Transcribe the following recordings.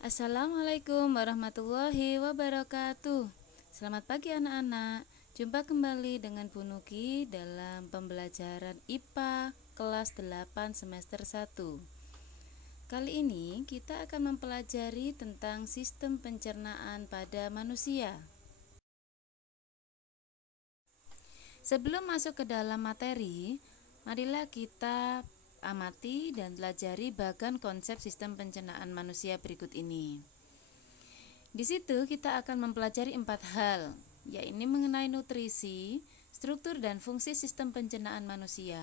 Assalamualaikum warahmatullahi wabarakatuh. Selamat pagi anak-anak. Jumpa kembali dengan Bu Nuki dalam pembelajaran IPA kelas 8 semester 1. Kali ini kita akan mempelajari tentang sistem pencernaan pada manusia. Sebelum masuk ke dalam materi, marilah kita amati dan pelajari bagan konsep sistem pencernaan manusia berikut ini. Di situ kita akan mempelajari 4 hal, yaitu mengenai nutrisi, struktur dan fungsi sistem pencernaan manusia,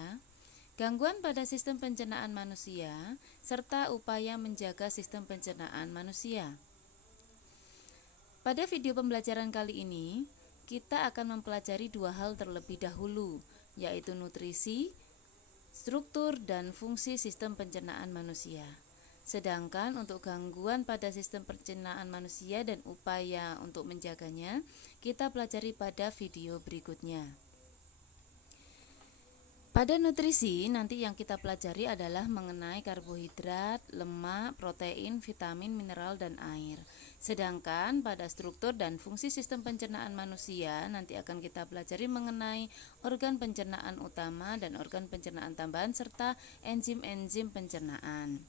gangguan pada sistem pencernaan manusia, serta upaya menjaga sistem pencernaan manusia. Pada video pembelajaran kali ini, kita akan mempelajari 2 hal terlebih dahulu, yaitu nutrisi, struktur dan fungsi sistem pencernaan manusia. Sedangkan untuk gangguan pada sistem pencernaan manusia dan upaya untuk menjaganya, kita pelajari pada video berikutnya. Pada nutrisi, nanti yang kita pelajari adalah mengenai karbohidrat, lemak, protein, vitamin, mineral, dan air. Sedangkan pada struktur dan fungsi sistem pencernaan manusia, nanti akan kita pelajari mengenai organ pencernaan utama dan organ pencernaan tambahan, serta enzim-enzim pencernaan.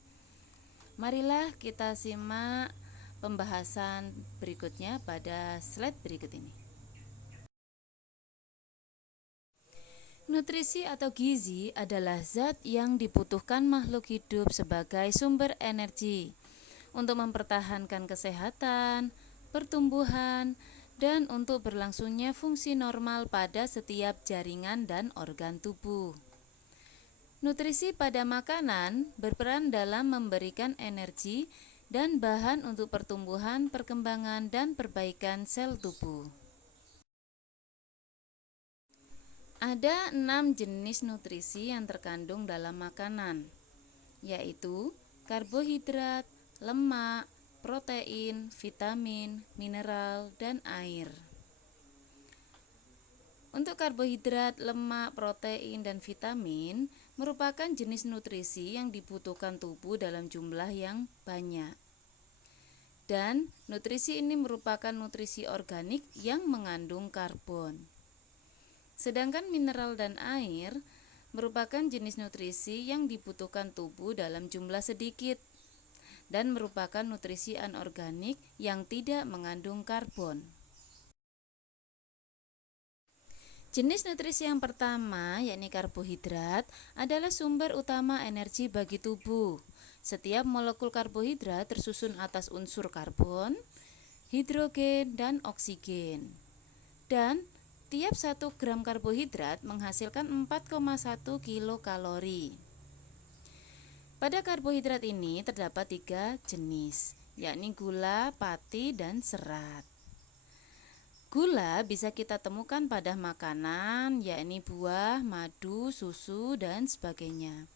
Marilah kita simak pembahasan berikutnya pada slide berikut ini. Nutrisi atau gizi adalah zat yang dibutuhkan makhluk hidup sebagai sumber energi untuk mempertahankan kesehatan, pertumbuhan, dan untuk berlangsungnya fungsi normal pada setiap jaringan dan organ tubuh. Nutrisi pada makanan berperan dalam memberikan energi dan bahan untuk pertumbuhan, perkembangan, dan perbaikan sel tubuh. Ada 6 jenis nutrisi yang terkandung dalam makanan, yaitu karbohidrat, lemak, protein, vitamin, mineral, dan air. Untuk karbohidrat, lemak, protein, dan vitamin merupakan jenis nutrisi yang dibutuhkan tubuh dalam jumlah yang banyak. Dan nutrisi ini merupakan nutrisi organik yang mengandung karbon. Sedangkan mineral dan air merupakan jenis nutrisi yang dibutuhkan tubuh dalam jumlah sedikit dan merupakan nutrisi anorganik yang tidak mengandung karbon. Jenis nutrisi yang pertama, yakni karbohidrat, adalah sumber utama energi bagi tubuh. Setiap molekul karbohidrat tersusun atas unsur karbon, hidrogen, dan oksigen. Dan tiap 1 gram karbohidrat menghasilkan 4,1 kilokalori. Pada karbohidrat ini terdapat 3 jenis, yakni gula, pati, dan serat. Gula bisa kita temukan pada makanan, yakni buah, madu, susu, dan sebagainya.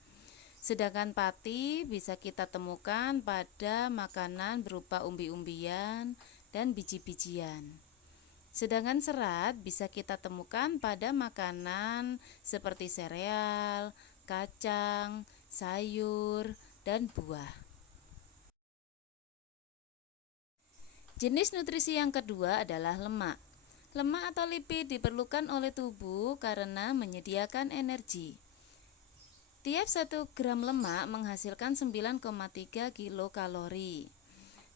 Sedangkan pati bisa kita temukan pada makanan berupa umbi-umbian dan biji-bijian. Sedangkan serat bisa kita temukan pada makanan seperti sereal, kacang, sayur, dan buah. Jenis nutrisi yang kedua adalah lemak. Lemak atau lipid diperlukan oleh tubuh karena menyediakan energi. Tiap 1 gram lemak menghasilkan 9,3 kilokalori.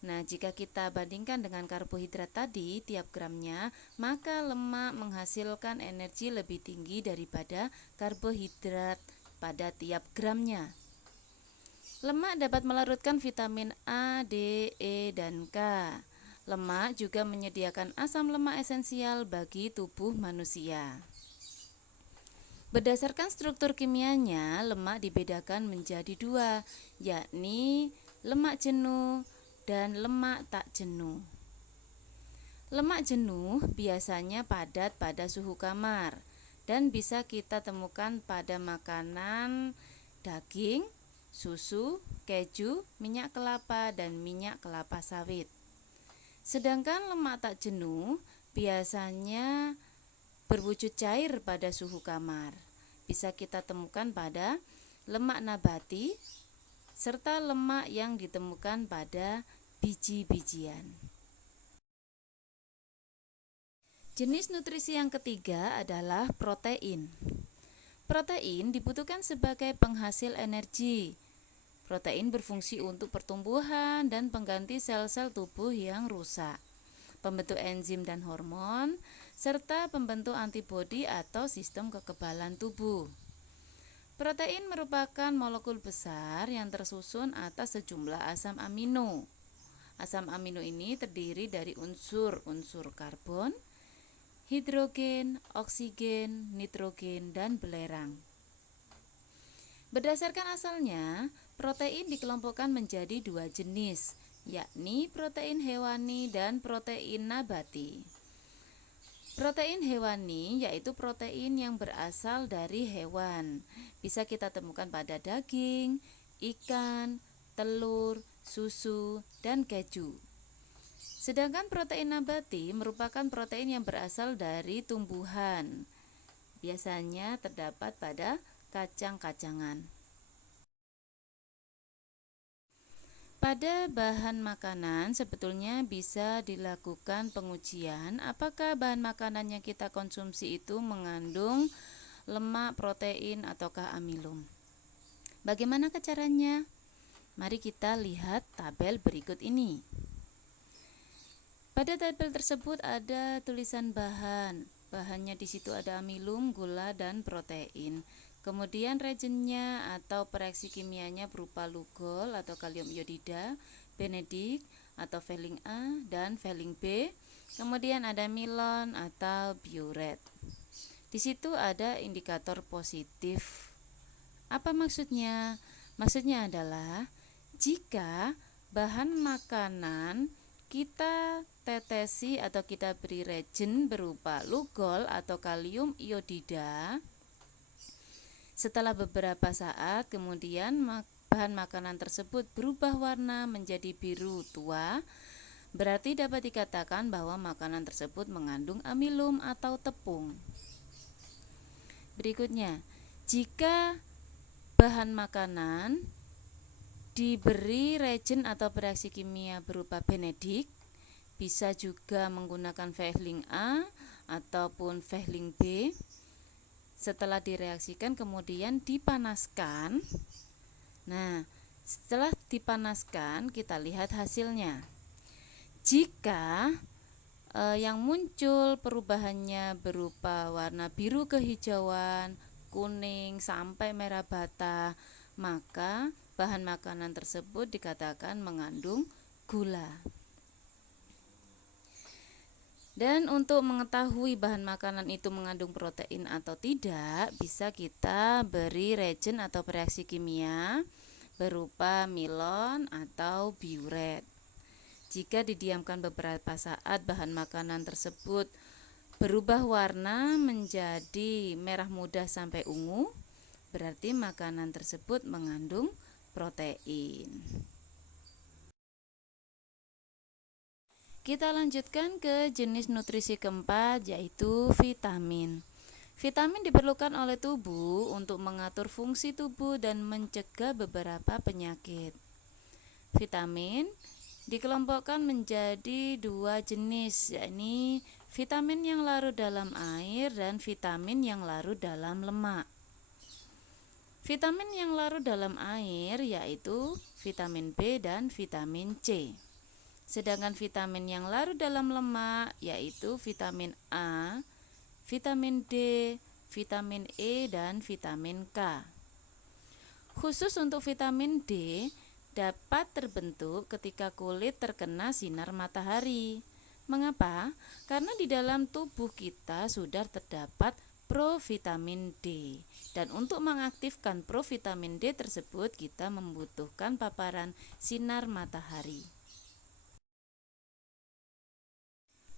Nah, jika kita bandingkan dengan karbohidrat tadi, tiap gramnya, maka lemak menghasilkan energi lebih tinggi daripada karbohidrat pada tiap gramnya. Lemak dapat melarutkan vitamin A, D, E, dan K. Lemak juga menyediakan asam lemak esensial bagi tubuh manusia. Berdasarkan struktur kimianya, lemak dibedakan menjadi 2, yakni lemak jenuh dan lemak tak jenuh. Lemak jenuh biasanya padat pada suhu kamar dan bisa kita temukan pada makanan daging, susu, keju, minyak kelapa, dan minyak kelapa sawit. Sedangkan lemak tak jenuh biasanya berwujud cair pada suhu kamar. Bisa kita temukan pada lemak nabati serta lemak yang ditemukan pada biji-bijian. Jenis nutrisi yang ketiga adalah protein. Protein dibutuhkan sebagai penghasil energi. Protein berfungsi untuk pertumbuhan dan pengganti sel-sel tubuh yang rusak, pembentuk enzim dan hormon, serta pembentuk antibodi atau sistem kekebalan tubuh. Protein merupakan molekul besar yang tersusun atas sejumlah asam amino. Asam amino ini terdiri dari unsur-unsur karbon, hidrogen, oksigen, nitrogen, dan belerang. Berdasarkan asalnya, protein dikelompokkan menjadi dua jenis, yakni protein hewani dan protein nabati. Protein hewani yaitu protein yang berasal dari hewan. Bisa kita temukan pada daging, ikan, telur, susu, dan keju. Sedangkan protein nabati merupakan protein yang berasal dari tumbuhan. Biasanya terdapat pada kacang-kacangan. Pada bahan makanan sebetulnya bisa dilakukan pengujian apakah bahan makanan yang kita konsumsi itu mengandung lemak, protein, ataukah amilum. Bagaimana caranya? Mari kita lihat tabel berikut ini. Pada tabel tersebut ada tulisan bahan. Bahannya di situ ada amilum, gula, dan protein. Kemudian reagennya atau pereaksi kimianya berupa lugol atau kalium iodida, benedik atau Fehling A dan Fehling B. Kemudian ada milon atau biuret. Di situ ada indikator positif. Apa maksudnya? Maksudnya adalah jika bahan makanan kita tetesi atau kita beri reagen berupa lugol atau kalium iodida, setelah beberapa saat kemudian bahan makanan tersebut berubah warna menjadi biru tua, berarti dapat dikatakan bahwa makanan tersebut mengandung amilum atau tepung. Berikutnya, jika bahan makanan diberi reagen atau bereaksi kimia berupa benedik, bisa juga menggunakan Fehling A ataupun Fehling B. Setelah direaksikan kemudian dipanaskan. Nah, setelah dipanaskan kita lihat hasilnya. Jika yang muncul perubahannya berupa warna biru kehijauan, kuning sampai merah bata, maka bahan makanan tersebut dikatakan mengandung gula. Dan untuk mengetahui bahan makanan itu mengandung protein atau tidak, bisa kita beri reagen atau reaksi kimia berupa milon atau biuret. Jika didiamkan beberapa saat bahan makanan tersebut berubah warna menjadi merah muda sampai ungu, berarti makanan tersebut mengandung protein. Kita lanjutkan ke jenis nutrisi keempat, yaitu vitamin. Vitamin diperlukan oleh tubuh untuk mengatur fungsi tubuh dan mencegah beberapa penyakit. Vitamin dikelompokkan menjadi dua jenis, yakni vitamin yang larut dalam air dan vitamin yang larut dalam lemak. Vitamin yang larut dalam air yaitu vitamin B dan vitamin C. Sedangkan vitamin yang larut dalam lemak yaitu vitamin A, vitamin D, vitamin E, dan vitamin K. Khusus untuk vitamin D dapat terbentuk ketika kulit terkena sinar matahari. Mengapa? Karena di dalam tubuh kita sudah terdapat provitamin D. Dan untuk mengaktifkan provitamin D tersebut kita membutuhkan paparan sinar matahari.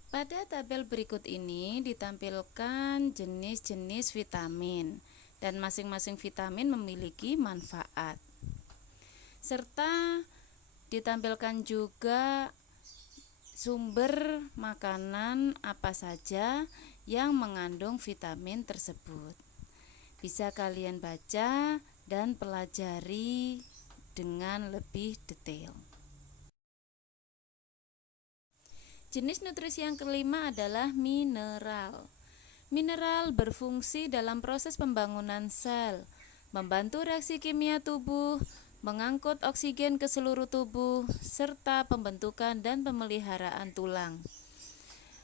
Pada tabel berikut ini ditampilkan jenis-jenis vitamin dan masing-masing vitamin memiliki manfaat. Serta ditampilkan juga sumber makanan apa saja yang mengandung vitamin tersebut. Bisa kalian baca dan pelajari dengan lebih detail. Jenis nutrisi yang kelima adalah mineral. Mineral berfungsi dalam proses pembangunan sel, membantu reaksi kimia tubuh, mengangkut oksigen ke seluruh tubuh, serta pembentukan dan pemeliharaan tulang.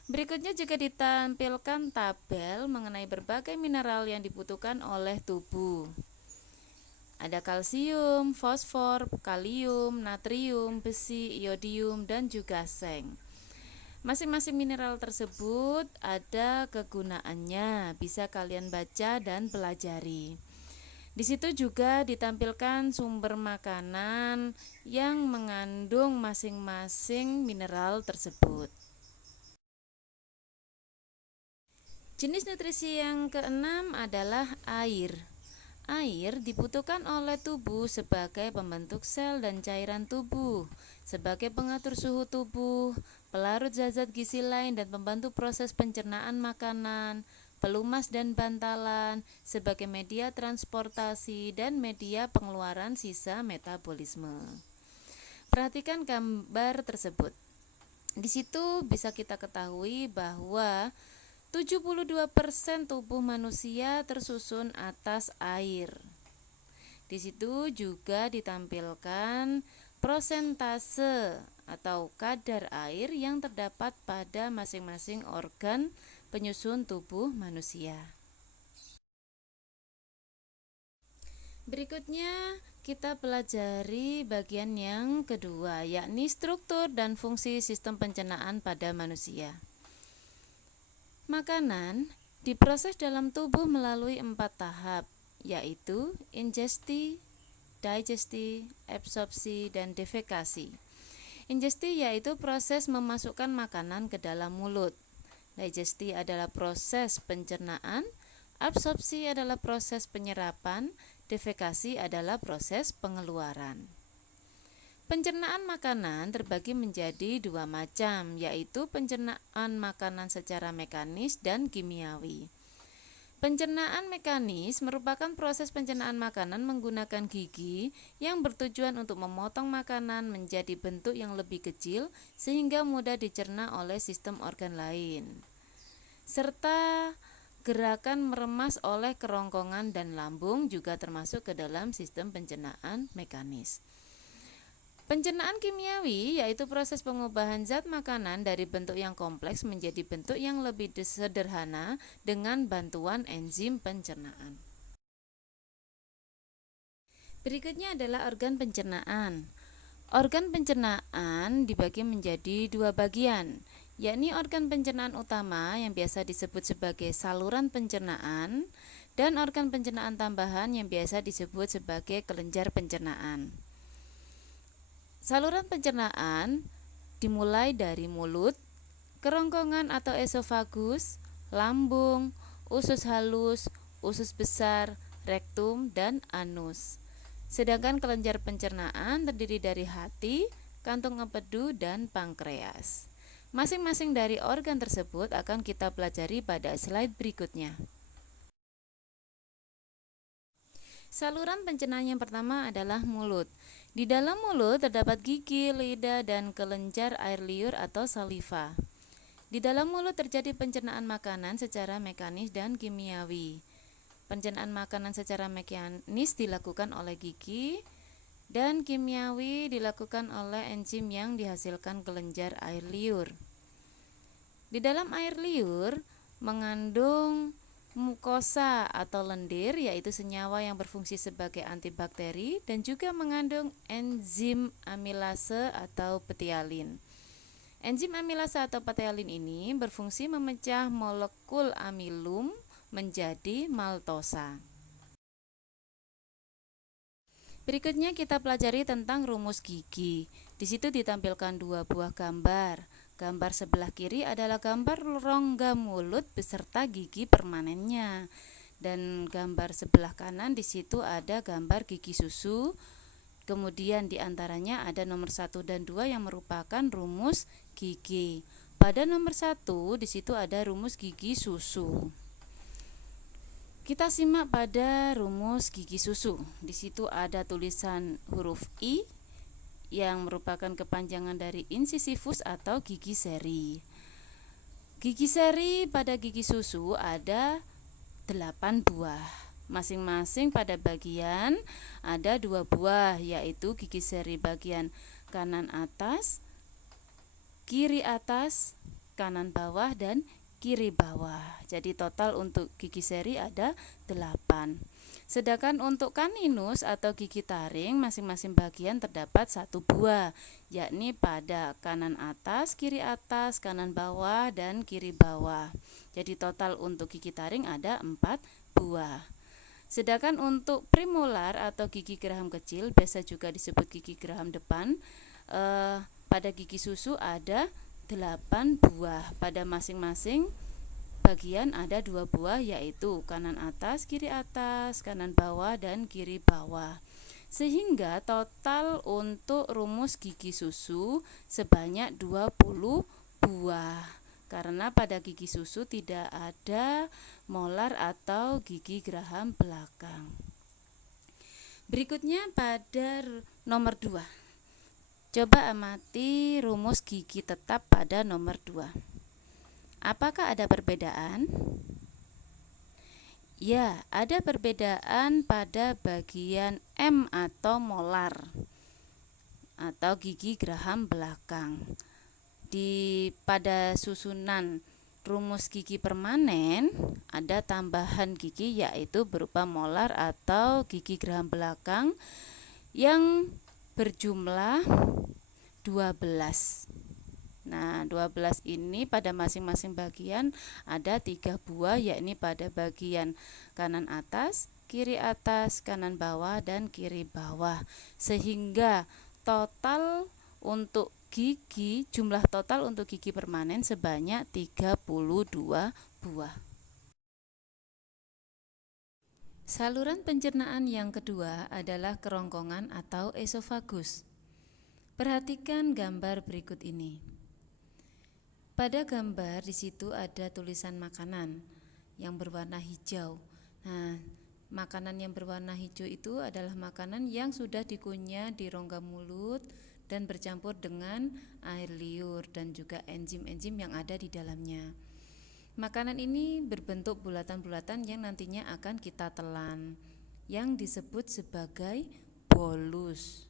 Berikutnya juga ditampilkan tabel mengenai berbagai mineral yang dibutuhkan oleh tubuh. Ada kalsium, fosfor, kalium, natrium, besi, iodium, dan juga seng. Masing-masing mineral tersebut ada kegunaannya, bisa kalian baca dan pelajari. Di situ juga ditampilkan sumber makanan yang mengandung masing-masing mineral tersebut. Jenis nutrisi yang keenam adalah air. Air dibutuhkan oleh tubuh sebagai pembentuk sel dan cairan tubuh, sebagai pengatur suhu tubuh, pelarut zat-zat gizi lain dan pembantu proses pencernaan makanan, pelumas dan bantalan, sebagai media transportasi dan media pengeluaran sisa metabolisme. Perhatikan gambar tersebut. Di situ bisa kita ketahui bahwa 72% tubuh manusia tersusun atas air. Di situ juga ditampilkan prosentase atau kadar air yang terdapat pada masing-masing organ penyusun tubuh manusia. Berikutnya kita pelajari bagian yang kedua, yakni struktur dan fungsi sistem pencernaan pada manusia. Makanan diproses dalam tubuh melalui 4 tahap, yaitu ingesti, digesti, absorpsi, dan defekasi. Ingesti yaitu proses memasukkan makanan ke dalam mulut. Digesti adalah proses pencernaan, absorpsi adalah proses penyerapan, defekasi adalah proses pengeluaran. Pencernaan makanan terbagi menjadi 2 macam, yaitu pencernaan makanan secara mekanis dan kimiawi. Pencernaan mekanis merupakan proses pencernaan makanan menggunakan gigi yang bertujuan untuk memotong makanan menjadi bentuk yang lebih kecil sehingga mudah dicerna oleh sistem organ lain, serta gerakan meremas oleh kerongkongan dan lambung juga termasuk ke dalam sistem pencernaan mekanis. Pencernaan kimiawi yaitu proses pengubahan zat makanan dari bentuk yang kompleks menjadi bentuk yang lebih sederhana dengan bantuan enzim pencernaan. Berikutnya adalah organ pencernaan. Organ pencernaan dibagi menjadi 2 bagian, yakni organ pencernaan utama yang biasa disebut sebagai saluran pencernaan dan organ pencernaan tambahan yang biasa disebut sebagai kelenjar pencernaan. Saluran pencernaan dimulai dari mulut, kerongkongan atau esofagus, lambung, usus halus, usus besar, rektum, dan anus. Sedangkan kelenjar pencernaan terdiri dari hati, kantung empedu, dan pankreas. Masing-masing dari organ tersebut akan kita pelajari pada slide berikutnya. Saluran pencernaan yang pertama adalah mulut. Di dalam mulut terdapat gigi, lidah, dan kelenjar air liur atau saliva. Di dalam mulut terjadi pencernaan makanan secara mekanis dan kimiawi. Pencernaan makanan secara mekanis dilakukan oleh gigi dan kimiawi dilakukan oleh enzim yang dihasilkan kelenjar air liur. Di dalam air liur mengandung mukosa atau lendir, yaitu senyawa yang berfungsi sebagai antibakteri dan juga mengandung enzim amilase atau betialin. Enzim amilase atau betialin ini berfungsi memecah molekul amilum menjadi maltosa. Berikutnya kita pelajari tentang rumus gigi. Di situ ditampilkan 2 buah gambar. Gambar sebelah kiri adalah gambar rongga mulut beserta gigi permanennya. Dan gambar sebelah kanan di situ ada gambar gigi susu. Kemudian di antaranya ada nomor 1 dan 2 yang merupakan rumus gigi. Pada nomor 1 di situ ada rumus gigi susu. Kita simak pada rumus gigi susu. Di situ ada tulisan huruf I yang merupakan kepanjangan dari incisivus atau gigi seri. Gigi seri pada gigi susu ada 8 buah. Masing-masing pada bagian ada 2 buah, yaitu gigi seri bagian kanan atas, kiri atas, kanan bawah, dan kiri bawah. Jadi total untuk gigi seri ada 8. Sedangkan untuk kaninus atau gigi taring, masing-masing bagian terdapat 1 buah, yakni pada kanan atas, kanan bawah, dan kiri bawah. Jadi total untuk gigi taring ada 4 buah. Sedangkan untuk premolar atau gigi geraham kecil, biasa juga disebut gigi geraham depan, pada gigi susu ada 8 buah. Pada masing-masing bagian ada 2 buah, yaitu kanan atas, kanan bawah, dan kiri bawah. Sehingga total untuk rumus gigi susu sebanyak 20 buah. Karena pada gigi susu tidak ada molar atau gigi geraham belakang. Berikutnya pada nomor 2. Coba amati rumus gigi tetap pada nomor 2. Apakah ada perbedaan? Ya, ada perbedaan pada bagian M atau molar atau gigi geraham belakang. Pada susunan rumus gigi permanen ada tambahan gigi, yaitu berupa molar atau gigi geraham belakang yang berjumlah 12. Nah, 12 ini pada masing-masing bagian ada 3 buah, yakni pada bagian kanan atas, kanan bawah, dan kiri bawah. Sehingga jumlah total untuk gigi permanen sebanyak 32 buah. Saluran pencernaan yang kedua adalah kerongkongan atau esofagus. Perhatikan gambar berikut ini. Pada gambar di situ ada tulisan makanan yang berwarna hijau. Nah, makanan yang berwarna hijau itu adalah makanan yang sudah dikunyah di rongga mulut dan bercampur dengan air liur dan juga enzim-enzim yang ada di dalamnya. Makanan ini berbentuk bulatan-bulatan yang nantinya akan kita telan, yang disebut sebagai bolus.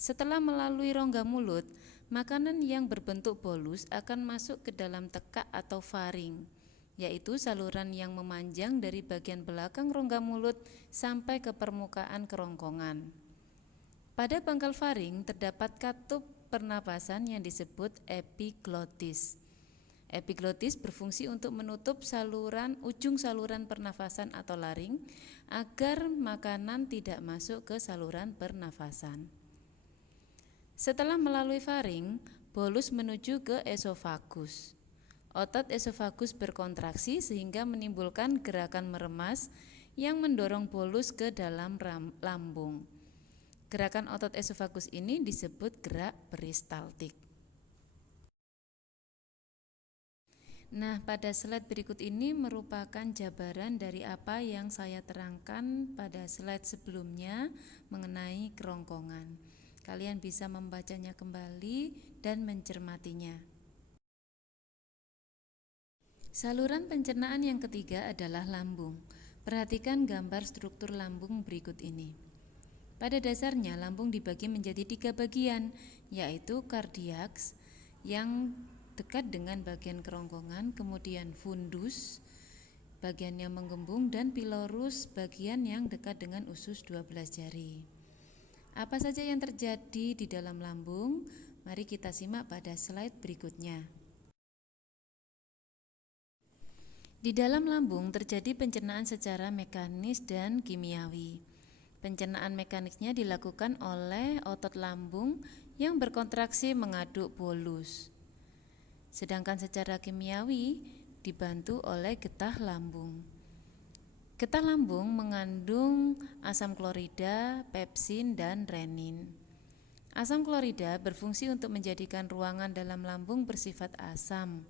Setelah melalui rongga mulut, makanan yang berbentuk bolus akan masuk ke dalam tekak atau faring, yaitu saluran yang memanjang dari bagian belakang rongga mulut sampai ke permukaan kerongkongan. Pada pangkal faring terdapat katup pernapasan yang disebut epiglotis. Epiglotis berfungsi untuk menutup ujung saluran pernafasan atau laring agar makanan tidak masuk ke saluran pernafasan. Setelah melalui faring, bolus menuju ke esofagus. Otot esofagus berkontraksi sehingga menimbulkan gerakan meremas yang mendorong bolus ke dalam lambung. Gerakan otot esofagus ini disebut gerak peristaltik. Nah, pada slide berikut ini merupakan jabaran dari apa yang saya terangkan pada slide sebelumnya mengenai kerongkongan. Kalian bisa membacanya kembali dan mencermatinya. Saluran pencernaan yang ketiga adalah lambung. Perhatikan gambar struktur lambung berikut ini. Pada dasarnya lambung dibagi menjadi 3 bagian, yaitu cardiacs yang dekat dengan bagian kerongkongan, kemudian fundus bagian yang menggembung, dan pylorus bagian yang dekat dengan usus 12 jari. Apa saja yang terjadi di dalam lambung? Mari kita simak pada slide berikutnya. Di dalam lambung terjadi pencernaan secara mekanis dan kimiawi. Pencernaan mekanisnya dilakukan oleh otot lambung yang berkontraksi mengaduk bolus. Sedangkan secara kimiawi dibantu oleh getah lambung. Getah lambung mengandung asam klorida, pepsin, dan renin. Asam klorida berfungsi untuk menjadikan ruangan dalam lambung bersifat asam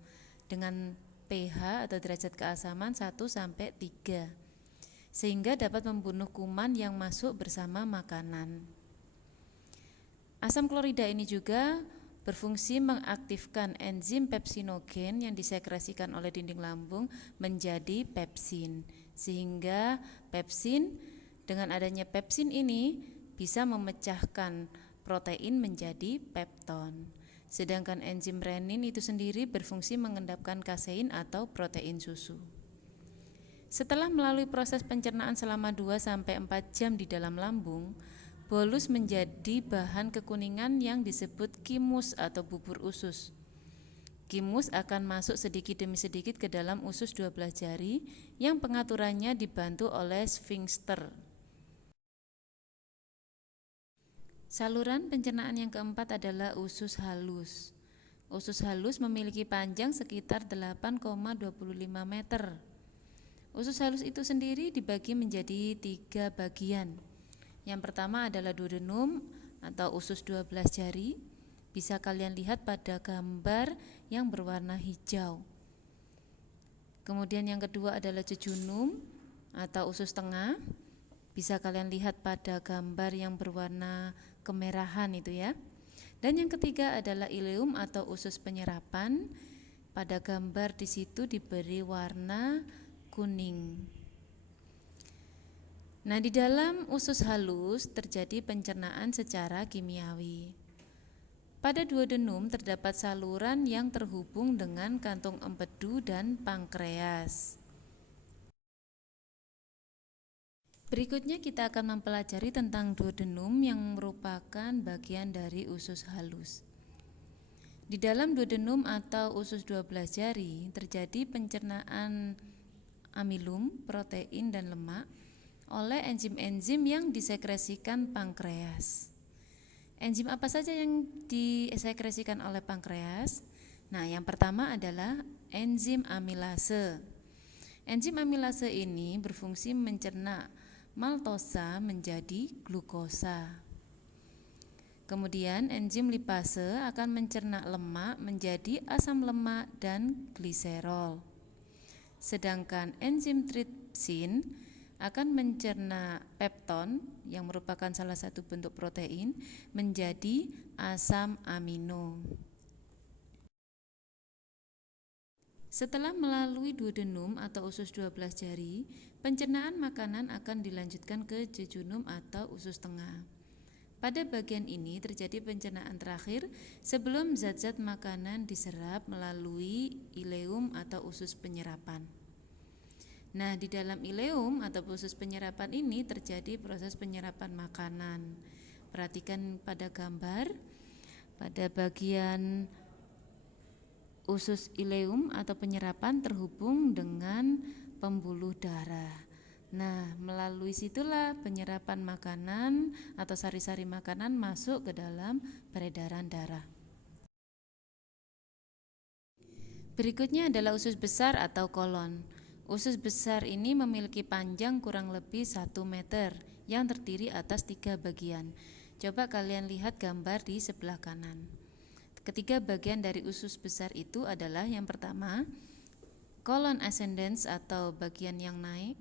dengan pH atau derajat keasaman 1-3, sehingga dapat membunuh kuman yang masuk bersama makanan. Asam klorida ini juga berfungsi mengaktifkan enzim pepsinogen yang disekresikan oleh dinding lambung menjadi pepsin, sehingga pepsin dengan adanya pepsin ini bisa memecahkan protein menjadi pepton. Sedangkan enzim renin itu sendiri berfungsi mengendapkan kasein atau protein susu. Setelah melalui proses pencernaan selama 2-4 jam di dalam lambung, bolus menjadi bahan kekuningan yang disebut kimus atau bubur usus. Kimus akan masuk sedikit demi sedikit ke dalam usus 12 jari yang pengaturannya dibantu oleh sphincter. Saluran pencernaan yang keempat adalah usus halus. Usus halus memiliki panjang sekitar 8,25 meter. Usus halus itu sendiri dibagi menjadi 3 bagian. Yang pertama adalah duodenum atau usus 12 jari. Bisa kalian lihat pada gambar yang berwarna hijau. Kemudian yang kedua adalah jejunum atau usus tengah. Bisa kalian lihat pada gambar yang berwarna kemerahan itu ya. Dan yang ketiga adalah ileum atau usus penyerapan. Pada gambar di situ diberi warna kuning. Nah, di dalam usus halus terjadi pencernaan secara kimiawi. Pada duodenum terdapat saluran yang terhubung dengan kantung empedu dan pankreas. Berikutnya kita akan mempelajari tentang duodenum yang merupakan bagian dari usus halus. Di dalam duodenum atau usus 12 jari terjadi pencernaan amilum, protein dan lemak oleh enzim-enzim yang disekresikan pankreas. Enzim apa saja yang disekresikan oleh pankreas? Nah, yang pertama adalah enzim amilase. Enzim amilase ini berfungsi mencerna maltosa menjadi glukosa. Kemudian enzim lipase akan mencerna lemak menjadi asam lemak dan gliserol. Sedangkan enzim tripsin akan mencerna pepton yang merupakan salah satu bentuk protein menjadi asam amino. Setelah melalui duodenum atau usus 12 jari, pencernaan makanan akan dilanjutkan ke jejunum atau usus tengah. Pada bagian ini terjadi pencernaan terakhir sebelum zat-zat makanan diserap melalui ileum atau usus penyerapan. Nah, di dalam ileum atau usus penyerapan ini terjadi proses penyerapan makanan. Perhatikan pada gambar, pada bagian usus ileum atau penyerapan terhubung dengan pembuluh darah. Nah, melalui situlah penyerapan makanan atau sari-sari makanan masuk ke dalam peredaran darah. Berikutnya adalah usus besar atau kolon. Usus besar ini memiliki panjang kurang lebih 1 meter yang terdiri atas 3 bagian. Coba kalian lihat gambar di sebelah kanan. Ketiga bagian dari usus besar itu adalah yang pertama, kolon ascendens atau bagian yang naik.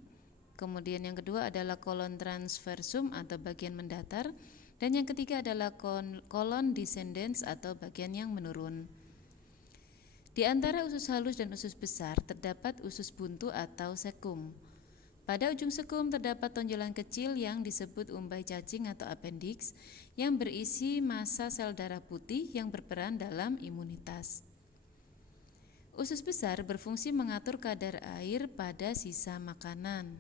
Kemudian yang kedua adalah kolon transversum atau bagian mendatar, dan yang ketiga adalah kolon descendens atau bagian yang menurun. Di antara usus halus dan usus besar terdapat usus buntu atau sekum. Pada ujung sekum terdapat tonjolan kecil yang disebut umbai cacing atau appendix yang berisi massa sel darah putih yang berperan dalam imunitas. Usus besar berfungsi mengatur kadar air pada sisa makanan.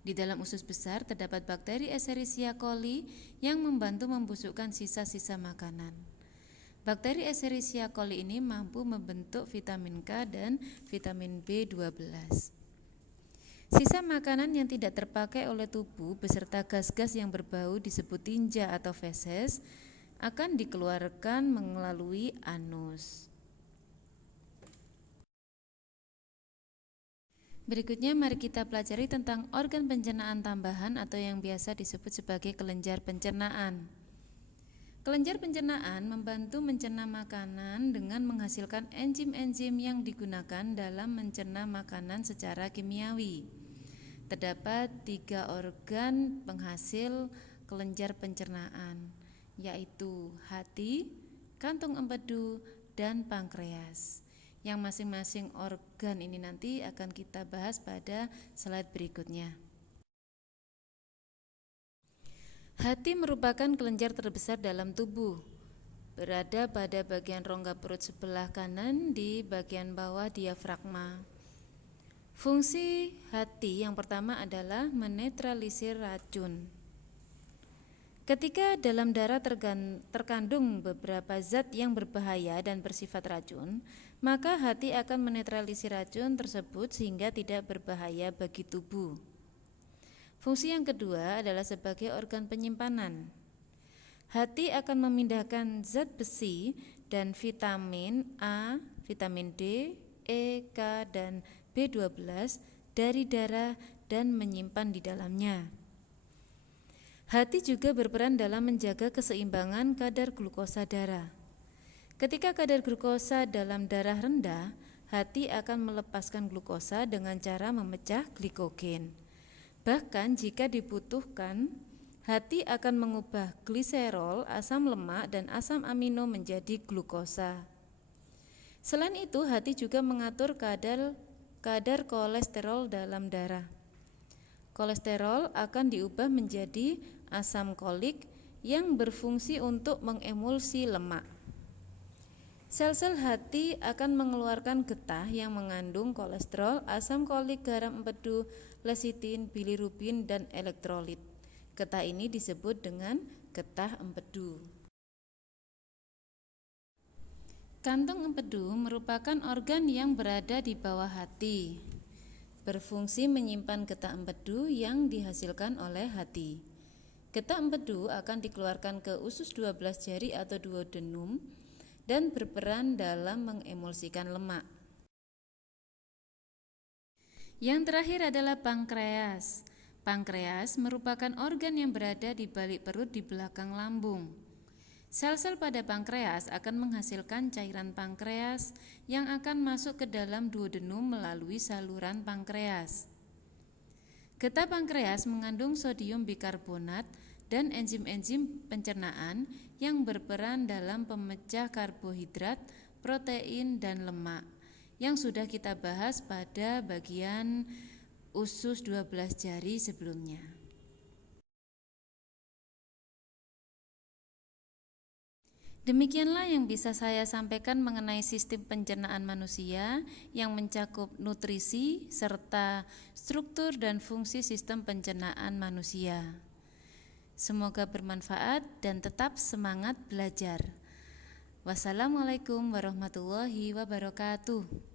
Di dalam usus besar terdapat bakteri Escherichia coli yang membantu membusukkan sisa-sisa makanan. Bakteri Escherichia coli ini mampu membentuk vitamin K dan vitamin B12. Sisa makanan yang tidak terpakai oleh tubuh beserta gas-gas yang berbau disebut tinja atau feses akan dikeluarkan melalui anus. Berikutnya mari kita pelajari tentang organ pencernaan tambahan atau yang biasa disebut sebagai kelenjar pencernaan. Kelenjar pencernaan membantu mencerna makanan dengan menghasilkan enzim-enzim yang digunakan dalam mencerna makanan secara kimiawi. Terdapat 3 organ penghasil kelenjar pencernaan. yaitu hati, kantung empedu, dan pankreas. Yang masing-masing organ ini nanti akan kita bahas pada slide berikutnya. Hati merupakan kelenjar terbesar dalam tubuh, berada pada bagian rongga perut sebelah kanan di bagian bawah diafragma. Fungsi hati yang pertama adalah menetralisir racun. Ketika dalam darah terkandung beberapa zat yang berbahaya dan bersifat racun, maka hati akan menetralisir racun tersebut sehingga tidak berbahaya bagi tubuh. Fungsi yang kedua adalah sebagai organ penyimpanan. Hati akan memindahkan zat besi dan vitamin A, vitamin D, E, K, dan B12 dari darah dan menyimpan di dalamnya. Hati juga berperan dalam menjaga keseimbangan kadar glukosa darah. Ketika kadar glukosa dalam darah rendah, hati akan melepaskan glukosa dengan cara memecah glikogen. Bahkan jika dibutuhkan, hati akan mengubah gliserol, asam lemak, dan asam amino menjadi glukosa. Selain itu, hati juga mengatur kadar kolesterol dalam darah. Kolesterol akan diubah menjadi asam kolik yang berfungsi untuk mengemulsi lemak. Sel-sel hati akan mengeluarkan getah yang mengandung kolesterol, asam kolik, garam empedu, lesitin, bilirubin, dan elektrolit. Getah ini disebut dengan getah empedu. Kantung empedu merupakan organ yang berada di bawah hati, berfungsi menyimpan getah empedu yang dihasilkan oleh hati. Getah empedu akan dikeluarkan ke usus 12 jari atau duodenum dan berperan dalam mengemulsikan lemak. Yang terakhir adalah pankreas. Pankreas merupakan organ yang berada di balik perut di belakang lambung. Sel-sel pada pankreas akan menghasilkan cairan pankreas yang akan masuk ke dalam duodenum melalui saluran pankreas. Getah pankreas mengandung sodium bikarbonat dan enzim-enzim pencernaan yang berperan dalam pemecah karbohidrat, protein, dan lemak yang sudah kita bahas pada bagian usus 12 jari sebelumnya. Demikianlah yang bisa saya sampaikan mengenai sistem pencernaan manusia yang mencakup nutrisi serta struktur dan fungsi sistem pencernaan manusia. Semoga bermanfaat dan tetap semangat belajar. Wassalamualaikum warahmatullahi wabarakatuh.